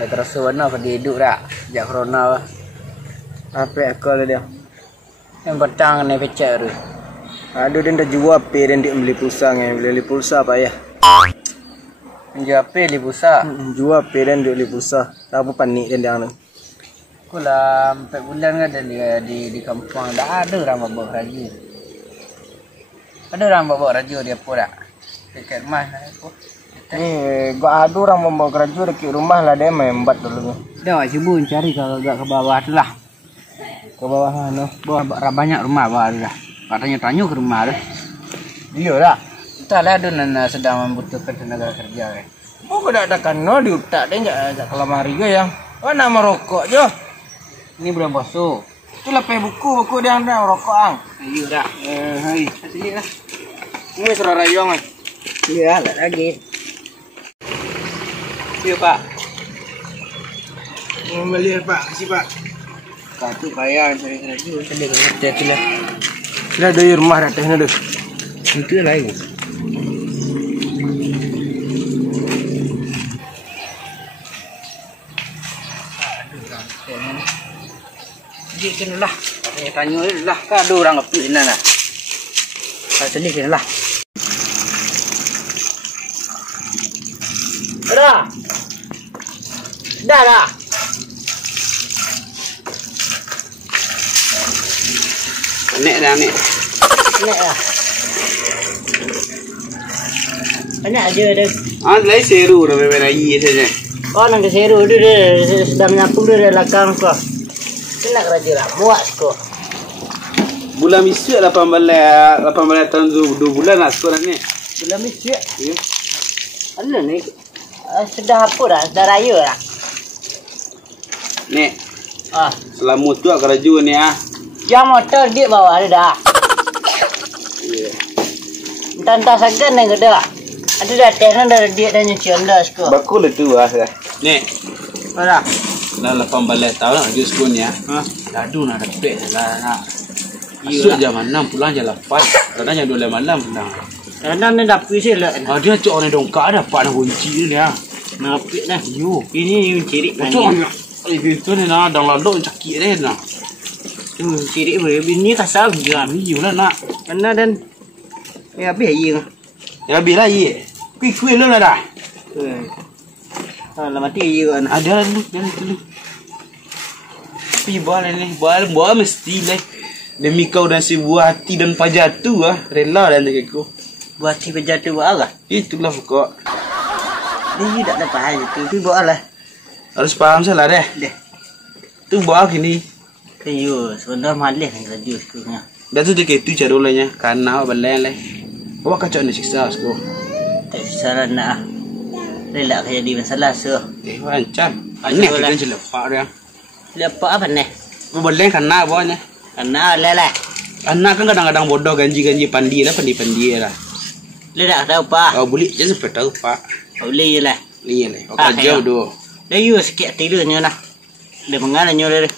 Saya terasa warna pergi hidup dah. Sejak corona lah. Apa akal dia? Yang petang ni pecah tu. Aduh dia dah jual pe dan dia beli pulsa ngai. Beli pulsa payah. Menjual apa di pusat? Jual pe dan dia beli pulsa. Tak apa panik dan dia ni. Aku lah 4 bulan kan dan di kampung dah ada orang bawa kerja. Ada orang bawa kerja dia pun tak. Dekat rumah lah aku. Gua ada orang membawa kerja dekat rumah lah dia membat dulu. Dah cuba cari agak ke bawah tu lah. Ke bawah mana? Bawah banyak rumah bawah tu lah. Katanya tanya ke rumah tu. Dia lah. Entahlah ada nana sedang membutuhkan tenaga kerja kan. Oh kau ada kena di utak dia enggak kelamari ke yang. Oh nak merokok je. Ini belum basuh. Itulah pe buku dia anda merokok ang. Iya dah. Hai. Sini lah. Ini serah rayong ah. Iya tak lagi. Iya pak. Beli pak, si pak. Satu bayar cari kerja. Sedih kerja tu lah. Sudah dari rumah datang ni dah. Itu lagi. Dia kena lah. Tanya lah. Kan ada orang api sana lah. Sini kena lah. Dah. Dah dah. Anek dah anek. Anak lah. Anak aja ada. Lai seru dah beberai saja. Oh nak ke seru dia sedang menyapu dia belakang kau. Kena kerja lah. Muat kau. Bulan misuk 18 tahun 2 bulan lah sekolah ni. Bulan misuk. Ya. Ada ni. Sudah apa dah? Sudah raya dah. Nek, Ah. selama tu ak kerja ni ah. Yang motor dia bawa ada dah. Ya. Entah segan yang ada. Ada dah tekno dah dia dah nyuci anda sekolah. Bakul tu ah. Nek, Pada. dah 18 tahun nak kerja sekolah ni ah. Ha. Dadu nak dapat lah nak. Masuk jam 6 pulang jam 8. Kadang jam 12 malam pulang. Kadang ni dah puisi lah. Dia cok orang dongkak dapat nak kunci ni ah. Napik dah. Yo, ini ciri Cok. Itu ni nak dang ladok cakik dia nak. tu ciri boleh bini kasar juga. Ni pula nak. Karena dan ya habis ye. Ya habis lah ye. Kuih-kuih lu lah dah. Lah mati ye kan. Ada lu, jangan dulu. Pi bola ni, bola mesti lah. Demi kau dan si buah hati dan pajatu ah, rela dan aku. Buat si penjatu buat apa? Itulah pokok. Dia tak dapat hal itu. Tu buat lah. Harus paham salah deh. Deh. Tu buat gini. Kayu sebenarnya malih kan kerja sekolahnya. Dah tu dia itu cara ulangnya. Karena balen lah. Awak kacau ni siksa aku. Tak salah nak. Rela kaya di masalah so. Wancam. Ini kita celepak dia. Lepas apa ni? Mau balen karena bawahnya. Karena lelah. Anak kan kadang-kadang bodoh ganji pandi lah, pandi lah. Lelah tahu pak. Oh boleh je sampai tahu pak. Boleh je lah. Ni lah. Kau jauh doh. Dia you sikit tidurnya lah. Dia mengalahnya dia.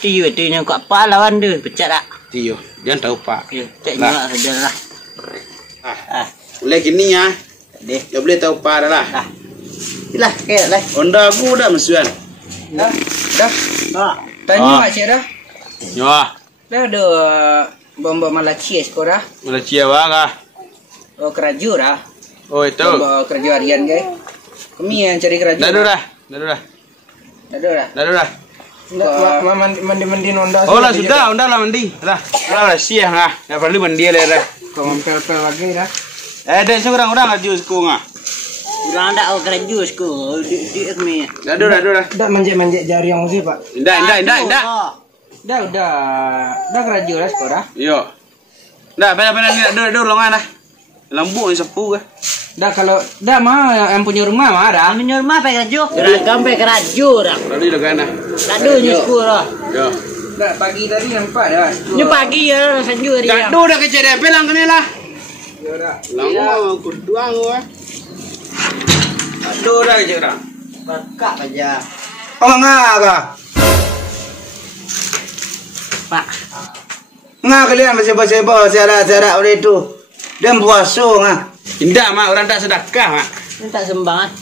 Dia tu yang kau apa lawan dia pecat tak? Tio, jangan tahu pak. Ya, cek juga saja lah. Boleh gini ya. Deh. Ya boleh tahu pak dah lah. Itulah, kaya lah. Honda aku dah mesuan. Dah. Dah. Tanya mak cik dah. Ya. Dah ada bomba malaci sekolah. Boleh cia wah. Oh keraju dah. Oh itu. Bomba kerja harian ke. Kami yang cari keraju. Dah. Dah dah. Mandi Honda. Oh lah sudah, Honda lah mandi. Lah siang ah. Dah perlu mandi lah. Kau mampir lagi dah. Dah seorang kerja sekolah. Orang tak au keraju sekolah. Di kami. Dah. Dah manjat jari yang sih pak. Indah. Dah keraju lah sekolah. Yo. Dah, benar ni dah longan dah. Lambu ni sapu ke. Dah kalau dah mah yang punya rumah mah dah. Minyak rumah pakai keraju. Seragam pakai keraju dah. Tadi dah kan dah. Tak ada ni sekolah. Yo. Dah pagi tadi nampak dah. Ni pagi ya sanju hari. Tak ada dah kerja dah pelang kena lah. Ya dah. Lama aku duang tu ah. Tak ada dah kerja dah. Bakak aja. Oh ngah. Pak. Ngah kalian bersebah serak oleh itu. Dan puasa ngah. Indah mak orang tak sedekah mak. Ni tak sembangan.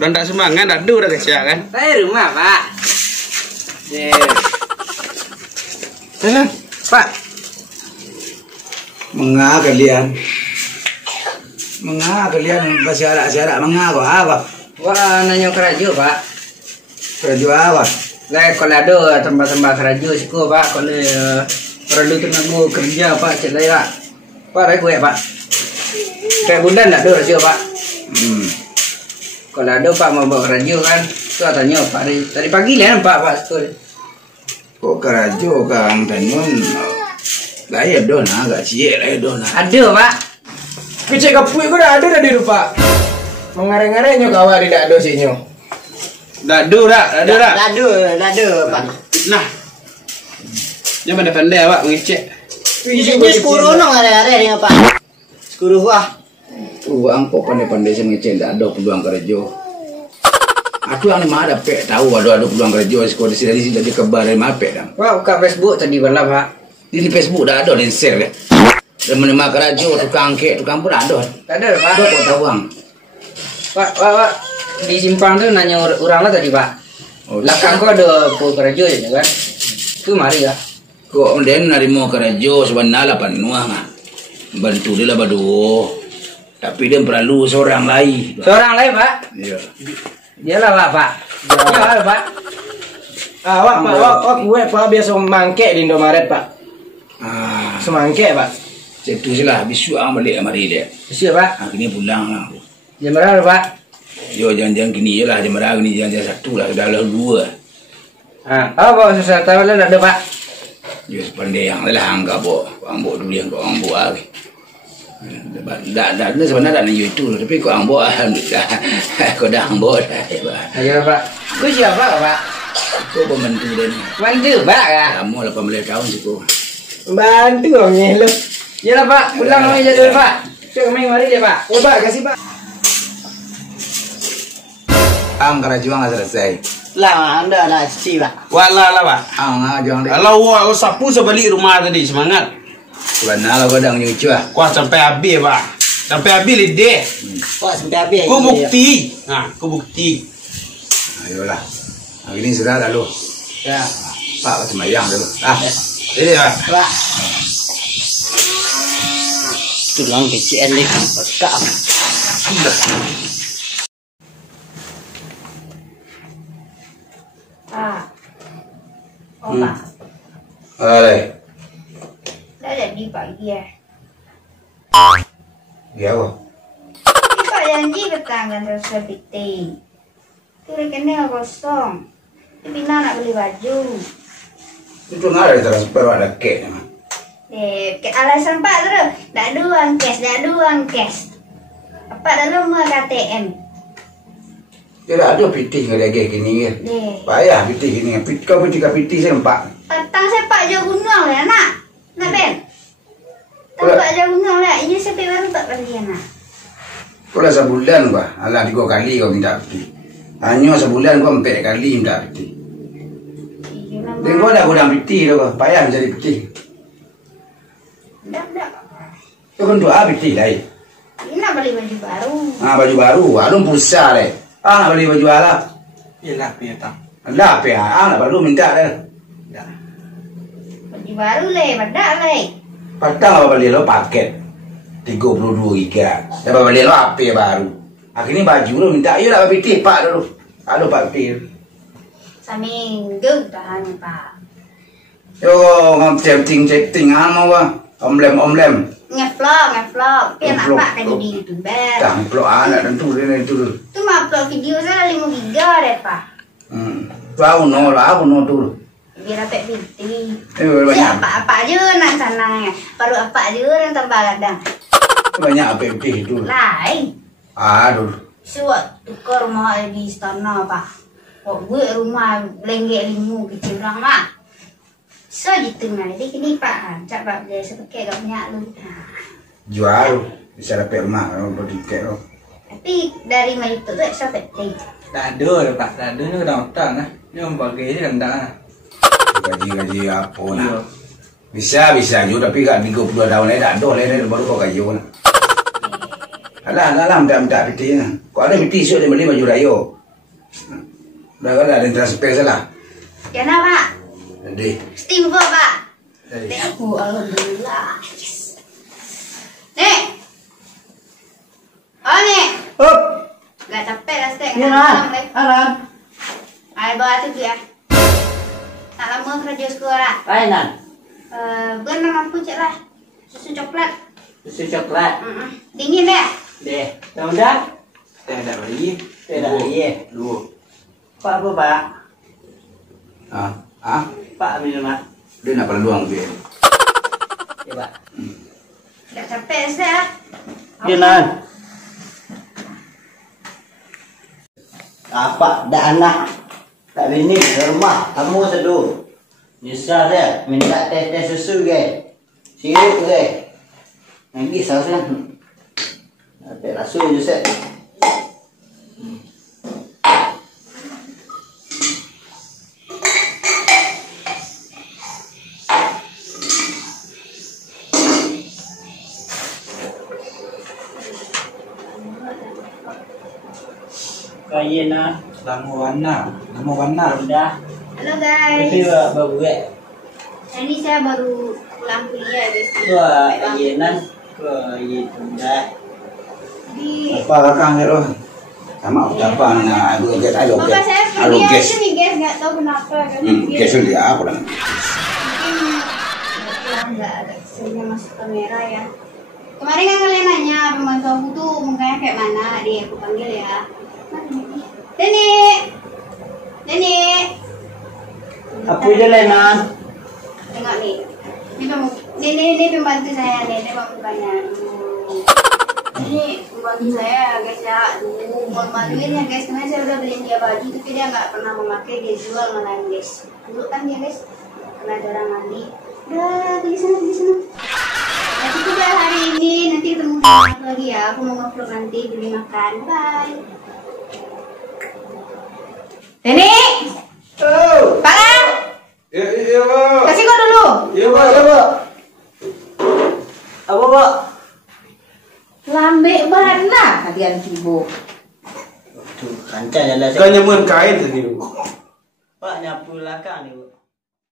Kurang tak semangat, tak ada dah kecak kan? Saya rumah, Pak. Pak. Mengah kalian. Mengah kalian bersiarak-siarak mengah kok apa? Wah, nanya kerajo, Pak. Kerja apa? Lah, kalau ada tempat-tempat kerajo siku, Pak. Kalau perlu tenaga kerja, Pak. Cek lah, Pak. Pak, ada gue, Pak. Kayak bulan tak ada kerajo, Pak. Kalau ada, Pak, mau bawa kerajo kan. Itu tanya, Pak. Tadi pagi lah, Pak, sekolah. Kok kerajo kang Tanun? Layak dona, agak cie layak dona. Ada, Pak. Kecek kapui ko dah ada di rupa. Mengareng-arengnya kawan tidak ada sinyo. Tak ada, tak Ada, Pak. Nah. Dia pandai-pandai awak mengecek. Ini Sepuluh nong ada dengan Pak. 10 wah. Uang kok pandai-pandai saya ngecek tak ada peluang kerja. Aku yang mana dapat tahu ada peluang kerja sekolah di sini jadi kebar dari mapek dah. Wah, buka Facebook tadi bala, Pak. Di Facebook dah ada dan share kan. Dan menerima kerja tukang kek tukang pun ada. Tak ada, Pak. Ada kok tahu uang. Pak. Di simpang tu nanya orang lah tadi, Pak. Oh, Belakang kau ada kerja je kan? Tu mari ya. kok den narimo kerja sebenarnya penuh ngah. Bantu dia lah badu. Tapi dia perlu seorang lain. Seorang lain, Pak. Ya. Dialah, Pak. Dialah, Pak. Awak gue Pak biasa mangkek di Indomaret, Pak. Semangkek, Pak. Itu salah bisu balik mari dia. Siap, Pak. Akhirnya pulang lah. Jam berapa, Pak? Yo jangan gini je lah, jam berapa ni jangan satu lah, dah lah dua. Apa susah tahu lah ada, Pak. Yo sepandai yang lah angka bo, ambo dulu yang kau ambo lagi. Dah sebenarnya dah nak itu, tapi kau ambo alhamdulillah, kau dah ambo dah. Ayo, Pak. Kau siapa, Pak? Kau pembantu dia ni. Bantu, Pak ya. Kamu 18 tahun sih kau. Bantu orang ni lo. Yalah, Pak. Pulang kami je dulu, Pak. Cuk kami mari dia, Pak. Oh, Pak, kasih, Pak. Angkara juang dah selesai. Lah, anda nak cuci, Pak. Walah lah, Pak. Juang dia. Kalau awak sapu sebalik rumah tadi semangat. Sebenarnya kau dah nyuci lah. Kuah sampai habis, Pak. Sampai habis lidih. Pak, sampai habis. Kau bukti. Kau bukti. Ayolah. Hari ni sudah lalu. Ya. Pak semayang dulu. Ini Pak. Pak. Tulang kecil ni bekak. Pak. Hai. Dah jadi pagi ya. Dia apa? Pak janji petanggan terus piti. Tu rekening kosong. Pina nak beli baju. Itu nggak ada transfer ada kek. Ke alasan Pak terus. Dah ada uang cash. Apa dalam rumah KTM. Tidak ada piti nggak lagi gini ya. Payah piti gini. Kau piti sempak. Petang saya Pak jauh gunung ya nak. Nak Ben. Tempat jauh gunung lah. Ini sampai baru tak pergi nak. Kau dah sebulan gua. Alah 3 kali kau minta piti. Hanya sebulan gua 4 kali minta piti. Dan gua dah kurang piti tu gua. Payah mencari piti. Dah. Kau kan doa piti lain. Ini nak beli baju baru. Baju baru. Alun pulsa le. Nak beli baju ala. Yalah, piatang. Dah apa? Nak baru minta dah. Baju baru le, badak le. Padahal apa beli lo paket 32 giga. Dapat beli lo apa baru. Akhirnya baju lo minta, ayo lah piti Pak dulu. Aduh Pak piti. Seminggu tahan Pak. Yo ngam chatting mau bang. Omlem. Ngevlog. Pian apa kan di YouTube. Dah upload anak tentu dia itu. Tu mah upload video saya 5 giga deh Pak. Tahu no tu. Biar dapat binti. Banyak. Apa aja nak sana. Baru apa aja yang tambah ladang. Banyak apa piti itu. Lain. Aduh. Suat tukar rumah di istana Pak. Kok gue rumah lenggek limu kecil orang mak. So gitu nah. Jadi kini Pak. Cak Pak dia sepakai gak banyak lu. Jual bisa dapat rumah kalau berdiket lo. Tapi dari YouTube tu saya dapat. Tak ada dah, Pak. Tak ada ni dah otak nah. Ni orang bagi je dah. Gaji apa nak? Bisa juga tapi kat 32 tahun ni tak ada lah baru kau gaji nak. Alah, minta piti na. Kau ada piti esok dia beli baju raya. Dah ada yang transfer salah. Ya nak Pak. Jadi. Steam kok Pak. Jadi. Aku alhamdulillah. Yes. Nek. Oh nek. Up. Gak capek lah stek. Iya nah. Aran. Ayo bawa tu dia. Tak lama kerja sekolah. Lainan. Bukan mampu cek lah. Susu coklat. Susu coklat. Dingin deh. Deh. Tahu dah? Teh dah lagi. Teh dah lagi. Dua. Pak apa Pak? Pak minum Pak. Dia nak peluang dia. Ya Pak. Gak capek stek. Gimana? Apa dah anak? Tak bini rumah kamu sedu. Nyesal dia minta teh susu ke. Sirup ke. Nanti sausnya. Teh rasu je set. Kaya na. Nama warna. Udah. Halo guys. Itu baru ke. Ini saya baru pulang kuliah guys. Wah, iya nan. Wah, iya udah. Di Apa kakang dia loh? Sama apa nak alu gas Bapak saya alu pergi gas. aja nih guys, nggak tahu kenapa kan. Gas dia apa dah? Mungkin nggak ada keselnya masuk kamera ya. Kemarin kan kalian nanya pembantu aku tuh mukanya kayak mana, dia aku panggil ya. Deni, Deni. Aku je Lenan. Tengok nih. Ini pembantu saya nih, tengok mukanya. Ini pembantu saya guys ya. Malu-maluin ya guys, karena saya udah beliin dia baju tapi dia nggak pernah memakai, dia jual malahan guys. Dulu kan dia guys karena jarang mandi. Udah beli sana. Nanti juga hari ini, nanti ketemu lagi ya. Aku mau ngupload nanti beli makan. Bye. Deni, Oh. Parang, Ya, Pak. kasih kau dulu. Ya, Apa, Pak. apa? Apa, Pak? Lambe mana kalian sibuk? Tuh, kancah jalan. Kau nyamuan kain tadi. Pak nyapu belakang ni, Bu.